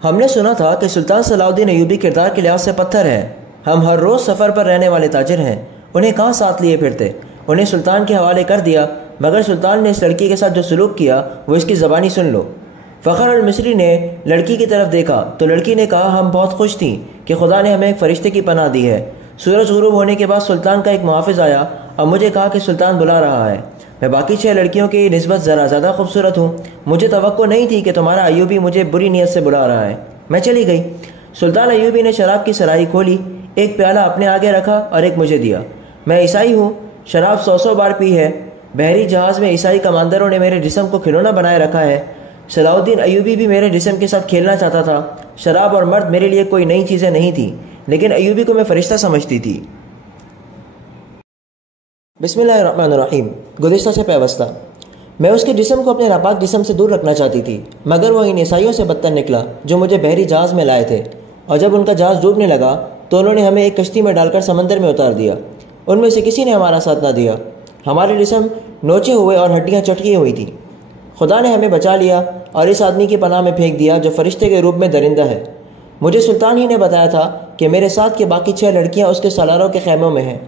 ہم نے سنا تھا کہ سلطان صلاح الدین ایوبی کردار کے لحاظ سے پتھر ہے. ہم ہر روز سفر پر رہنے والے تاجر ہیں. انہیں کہاں ساتھ لیے پھرتے؟ انہیں سلطان کے حوالے کر دیا، مگر سلطان نے اس لڑکی کے ساتھ جو سلوک کیا وہ اس کی زبانی سن لو. فخر المصری نے لڑکی کی طرف دیکھا تو لڑکی نے کہا ہم بہت خوش تھیں کہ خدا نے ہمیں ایک فرشتے کی پناہ دی ہے. سورج غروب ہونے کے بعد سلطان کا ایک محافظ آیا اور مجھے کہا کہ سلطان بلا رہا ہے. میں باقی 6 لڑکیوں کی نسبت ذرا زیادہ خوبصورت ہوں. مجھے توقع نہیں تھی کہ تمہارا ایوبی مجھے بری نیت سے بلا رہا ہے. میں چلی گئی. سلطان ایوبی نے شراب کی سرائی کھولی، ایک پیالہ اپنے آگے رکھا اور ایک مجھے دیا. میں عیسائی ہوں، شراب 100 بار پی ہے. بحری جہاز میں عیسائی کماندروں نے میرے جسم کو کھلونا بنائے رکھا ہے. صلاح الدین ایوبی بھی میرے جسم کے ساتھ کھیلنا چاہتا تھا. شراب اور مرد میرے لیے کوئی نئی چیزیں نہیں تھیں، لیکن ایوبی کو میں فرشتہ سمجھتی تھی. بسم اللہ الرحمن الرحیم. گزشتہ سے پیوستہ. میں اس کے جسم کو اپنے ناپاک جسم سے دور رکھنا چاہتی تھی، مگر وہ ان عیسائیوں سے بدتر نکلا جو مجھے بحری جہاز میں لائے تھے. اور جب ان کا جہاز ڈوبنے لگا تو انہوں نے ہمیں ایک کشتی میں ڈال کر سمندر میں اتار دیا. ان میں سے کسی نے ہمارا ساتھ نہ دیا. ہمارے جسم نوچے ہوئے اور ہڈیاں چٹکی ہوئی تھیں. خدا نے ہمیں بچا لیا اور اس آدمی کی پناہ میں پھینک دیا جو فرشتے کے روپ میں درندہ ہے. مجھے سلطان ہی نے بتایا تھا کہ میرے ساتھ کے باقی 6 لڑکیاں اس کے سالاروں کے خیموں میں ہیں.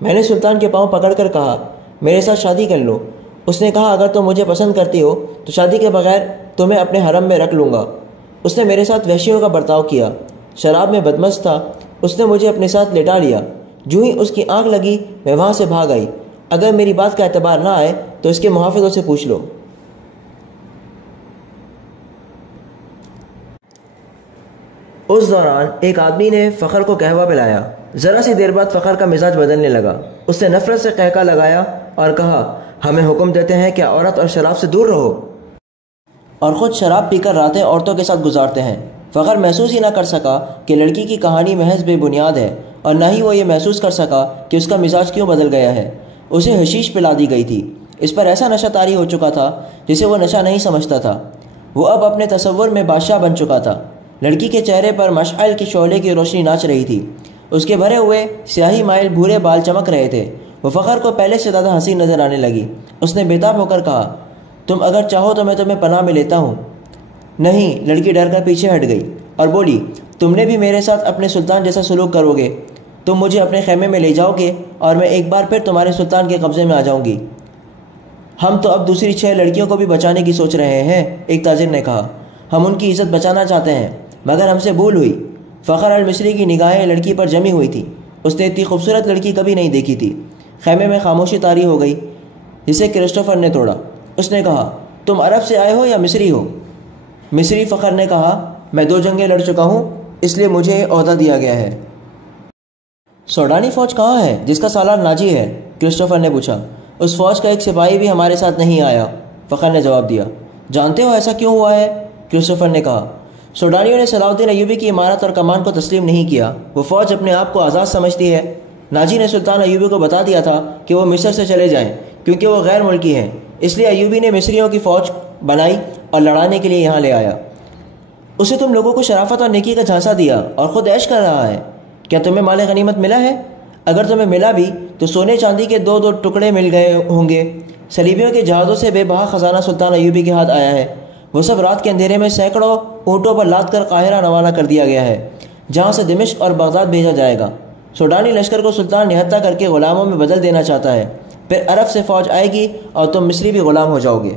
میں نے سلطان کے پاؤں پکڑ کر کہا میرے ساتھ شادی کر لو. اس نے کہا اگر تم مجھے پسند کرتی ہو تو شادی کے بغیر تمہیں اپنے حرم میں رکھ لوں گا. اس نے میرے ساتھ وحشیوں کا برتاؤ کیا. شراب میں بدمست تھا. اس نے مجھے اپنے ساتھ لٹا لیا. جو ہی اس کی آنکھ لگی میں وہاں سے بھاگ آئی. اگر میری بات کا اعتبار نہ آئے تو اس کے محافظوں سے پوچھ لو. اس دوران ایک آدمی نے فخر کو قہوہ پلایا. ذرا سی دیر بعد فخر کا مزاج بدلنے لگا. اس نے نفرت سے قہقہ لگایا اور کہا ہمیں حکم دیتے ہیں کہ عورت اور شراب سے دور رہو، اور خود شراب پی کر راتیں عورتوں کے ساتھ گزارتے ہیں. فخر محسوس ہی نہ کر سکا کہ لڑکی کی کہانی محض بے بنیاد ہے، اور نہ ہی وہ یہ محسوس کر سکا کہ اس کا مزاج کیوں بدل گیا ہے. اسے حشیش پلا دی گئی تھی. اس پر ایسا نشہ طاری ہو چکا تھا جسے وہ نشہ نہیں سمجھتا تھا. وہ اب اپنے تصور میں بادشاہ بن چکا تھا. لڑکی کے چہرے پر مشعل کی شعلے کی روشنی ناچ رہی تھی. اس کے بھرے ہوئے سیاہی مائل بھورے بال چمک رہے تھے. وہ فخر کو پہلے سے زیادہ حسین نظر آنے لگی. اس نے بے تاب ہو کر کہا تم اگر چاہو تو میں تمہیں پناہ میں لیتا ہوں. نہیں. لڑکی ڈر کر پیچھے ہٹ گئی اور بولی تم نے بھی میرے ساتھ اپنے سلطان جیسا سلوک کرو گے. تم مجھے اپنے خیمے میں لے جاؤ گے اور میں ایک بار پھر تمہارے سلطان کے قبضے میں آ جاؤں گی. ہم تو اب دوسری 6 لڑکیوں کو بھی بچانے کی سوچ رہے ہیں، ایک تاجر نے کہا. ہم ان کی عزت بچانا چاہتے ہیں مگر ہم سے بھول ہوئی. فخر المصری کی نگاہیں لڑکی پر جمی ہوئی تھی. اس نے اتنی خوبصورت لڑکی کبھی نہیں دیکھی تھی. خیمے میں خاموشی طاری ہو گئی جسے کرسٹوفر نے توڑا. اس نے کہا تم عرب سے آئے ہو یا مصری ہو؟ مصری. فخر نے کہا میں 2 جنگیں لڑ چکا ہوں اس لیے مجھے یہ عہدہ دیا گیا ہے. سوڈانی فوج کہاں ہے جس کا سالار ناجی ہے؟ کرسٹوفر نے پوچھا. اس فوج کا ایک سپاہی بھی ہمارے ساتھ نہیں آیا، فخر نے جواب دیا. جانتے ہو ایسا کیوں ہوا ہے؟ کرسٹوفر نے کہا. سوڈانیوں نے صلاح الدین ایوبی کی عمارت اور کمان کو تسلیم نہیں کیا. وہ فوج اپنے آپ کو آزاد سمجھتی ہے. ناجی نے سلطان ایوبی کو بتا دیا تھا کہ وہ مصر سے چلے جائیں کیونکہ وہ غیر ملکی ہیں. اس لیے ایوبی نے مصریوں کی فوج بنائی اور لڑانے کے لیے یہاں لے آیا. اسے تم لوگوں کو شرافت اور نیکی کا جھانسا دیا اور خود عیش کر رہا ہے. کیا تمہیں مال غنیمت ملا ہے؟ اگر تمہیں ملا بھی تو سونے چاندی کے 2 ٹکڑے مل گئے ہوں گے. صلیبیوں کے جہازوں سے بے بہا خزانہ سلطان ایوبی کے ہاتھ آیا ہے. وہ سب رات کے اندھیرے میں سینکڑوں اونٹوں پر لاد کر قاہرہ روانہ کر دیا گیا ہے جہاں سے دمشق اور بغداد بھیجا جائے گا. سوڈانی لشکر کو سلطان نہتہ کر کے غلاموں میں بدل دینا چاہتا ہے. پھر عرب سے فوج آئے گی اور تم مصری بھی غلام ہو جاؤ گے.